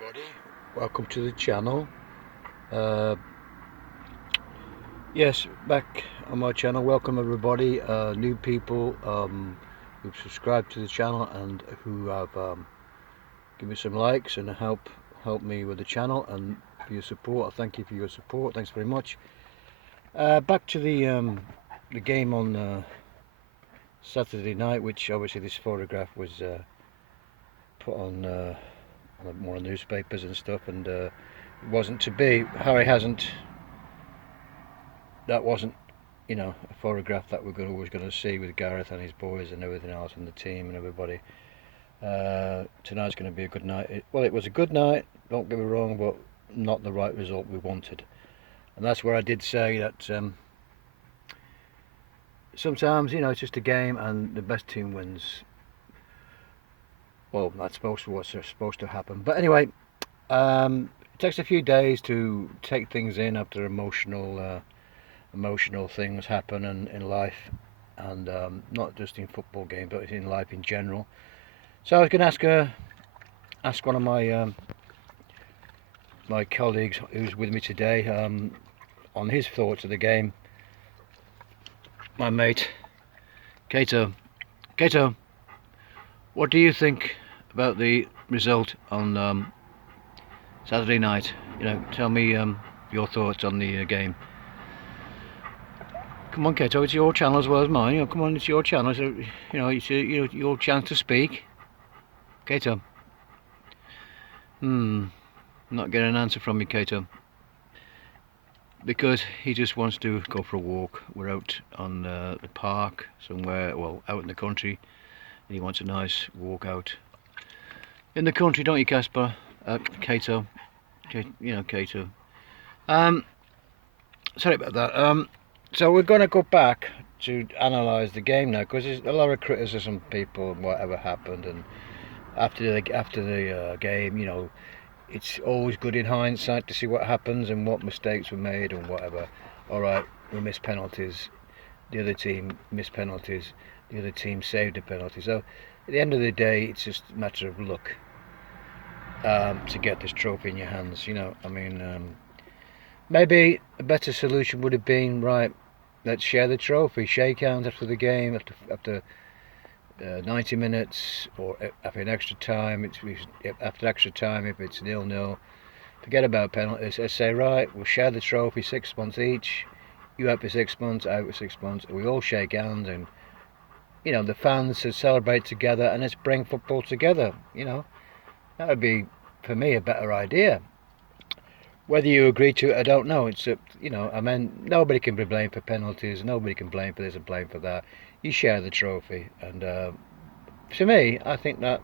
everybody, welcome to the channel. uh, yes, back on my channel. Welcome everybody, new people who've subscribed to the channel and who have given me some likes and help me with the channel, and for your support. I thank you for your support. Thanks very much. Back to the game on Saturday night, which obviously this photograph was put on more newspapers and stuff, and it wasn't to be. Harry hasn't. That wasn't, a photograph that we're always going to see with Gareth and his boys and everything else, and the team and everybody. Tonight's going to be a good night. Well, it was a good night. Don't get me wrong, but not the right result we wanted. And that's where I did say that sometimes, it's just a game, and the best team wins. Well, that's what's supposed to happen. But anyway, it takes a few days to take things in after emotional things happen in life, and not just in football games, but in life in general. So I was going to ask one of my colleagues who's with me today on his thoughts of the game. My mate Kato. Kato, what do you think about the result on Saturday night? Tell me your thoughts on the game. Come on, Kato, it's your channel as well as mine. Come on, it's your channel, so it's your chance to speak. Kato. Not getting an answer from you, Kato. Because he just wants to go for a walk. We're out on the park somewhere, well, out in the country, and he wants a nice walk out in the country, don't you, Casper? Kato. Kato. Sorry about that. So we're going to go back to analyse the game now, because there's a lot of criticism, people, and whatever happened, and after the game, it's always good in hindsight to see what happens and what mistakes were made and whatever. All right, we missed penalties. The other team missed penalties. The other team saved a penalty. So at the end of the day, it's just a matter of luck to get this trophy in your hands. Maybe a better solution would have been, right, let's share the trophy, shake hands after the game, after 90 minutes, or after an extra time. After extra time, if it's 0-0, forget about penalties. Let's say, right, we'll share the trophy, 6 months each. You out for 6 months, out for 6 months. We all shake hands, and the fans should celebrate together, and let's bring football together. That would be, for me, a better idea. Whether you agree to it, I don't know. It's nobody can be blamed for penalties. Nobody can blame for this and blame for that. You share the trophy, and to me, I think that.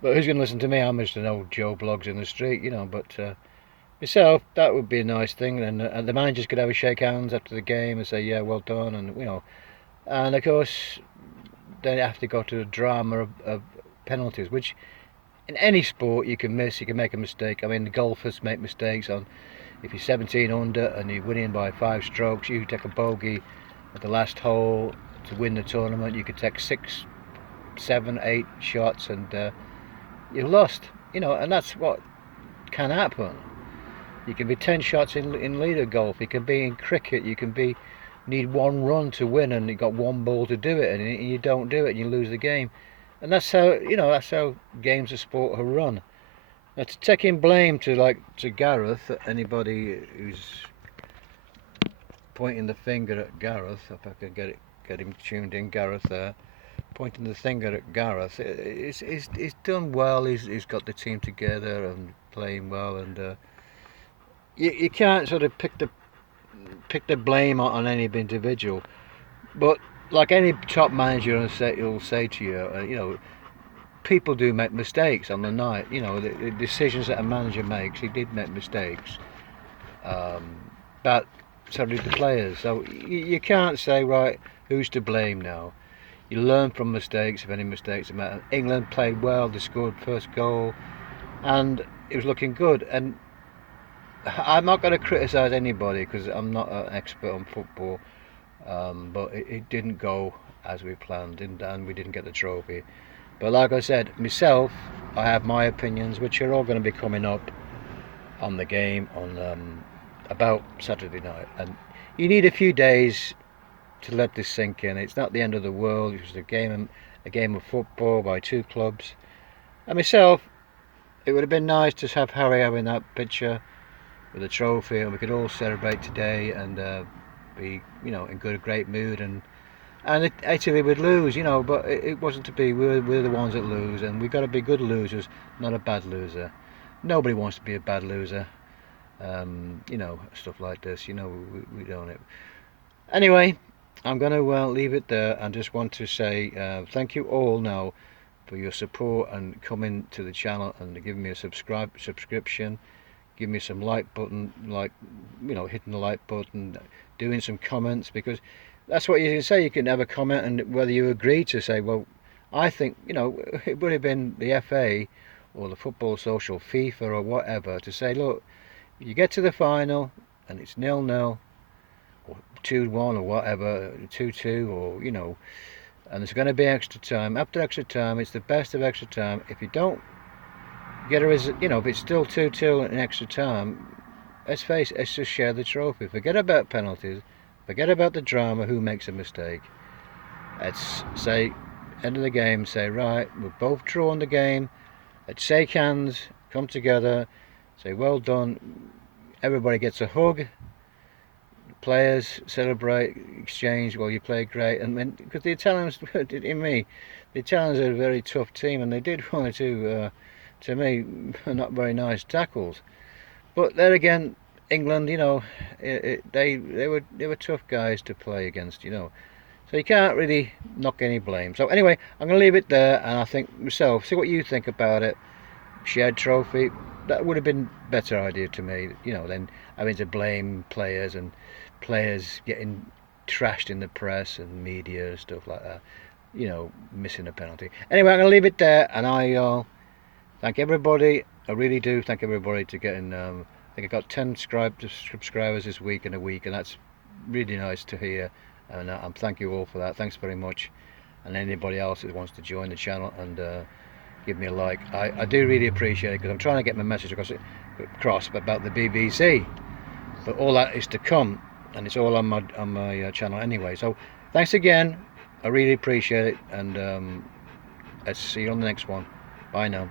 But who's going to listen to me? I'm just an old Joe Blogs in the street, But myself, that would be a nice thing, and the managers could have a shake hands after the game and say, yeah, well done, and and of course, they have to go to the drama of penalties, which in any sport you can miss, you can make a mistake. I mean, the golfers make mistakes on. If you're 17 under and you're winning by 5 strokes, you take a bogey at the last hole to win the tournament. You could take 6, 7, 8 shots, and you've lost. And that's what can happen. You can be 10 shots in lead of golf. You can be in cricket. You can need 1 run to win, and you've got 1 ball to do it, and you don't do it, and you lose the game. And that's how games of sport are run. Now, to taking blame to Gareth, anybody who's pointing the finger at Gareth, if I could get him tuned in, Gareth there, pointing the finger at Gareth, he's done well. He's got the team together and playing well, and you can't sort of pick the blame on any individual. But like any top manager will say to you, people do make mistakes on the night. The decisions that a manager makes, he did make mistakes. But so did the players. So you can't say, right, who's to blame now. You learn from mistakes, if any mistakes are made. England played well. They scored first goal, and it was looking good. And I'm not going to criticise anybody, because I'm not an expert on football. But it didn't go as we planned, and we didn't get the trophy. But like I said, myself, I have my opinions, which are all going to be coming up on the game on about Saturday night. And you need a few days to let this sink in. It's not the end of the world. It's just a game of football by two clubs. And myself, it would have been nice to have Harry having that picture with a trophy, and we could all celebrate today and be, in great mood. And Italy would lose, but it wasn't to be. We're the ones that lose, and we've got to be good losers, not a bad loser. Nobody wants to be a bad loser. Stuff like this. We don't. Anyway, I'm going to leave it there and just want to say thank you all now for your support and coming to the channel and giving me a subscription. Give me some like button, hitting the like button, doing some comments, because that's what you can say. You can have a comment, and whether you agree to say, well, I think, it would have been the FA or the Football Social, FIFA or whatever, to say, look, you get to the final and it's 0-0 or 2-1 or whatever, 2-2, or and there's going to be extra time. After extra time, it's the best of extra time. If you don't get a result, if it's still 2-2 in extra time, let's face it, let's just share the trophy. Forget about penalties, forget about the drama, who makes a mistake. Let's say, end of the game, say, right, we're both drawn the game, let's shake hands, come together, say, well done, everybody gets a hug, players celebrate, exchange, well, you played great. And then, because the Italians, the Italians are a very tough team, and they did one or two, to me, not very nice tackles. But there again, England, they were tough guys to play against, So you can't really knock any blame. So anyway, I'm going to leave it there, and I think myself, see what you think about it. Shared trophy, that would have been a better idea to me, than having to blame players and players getting trashed in the press and media and stuff like that, missing a penalty. Anyway, I'm going to leave it there, and I thank everybody. I really do thank everybody to getting, I think I got 10 subscribers this week in a week, and that's really nice to hear, and thank you all for that. Thanks very much. And anybody else that wants to join the channel and give me a like, I do really appreciate it, because I'm trying to get my message across about the BBC, but all that is to come, and it's all on my channel anyway. So thanks again, I really appreciate it, and let's see you on the next one. Bye now.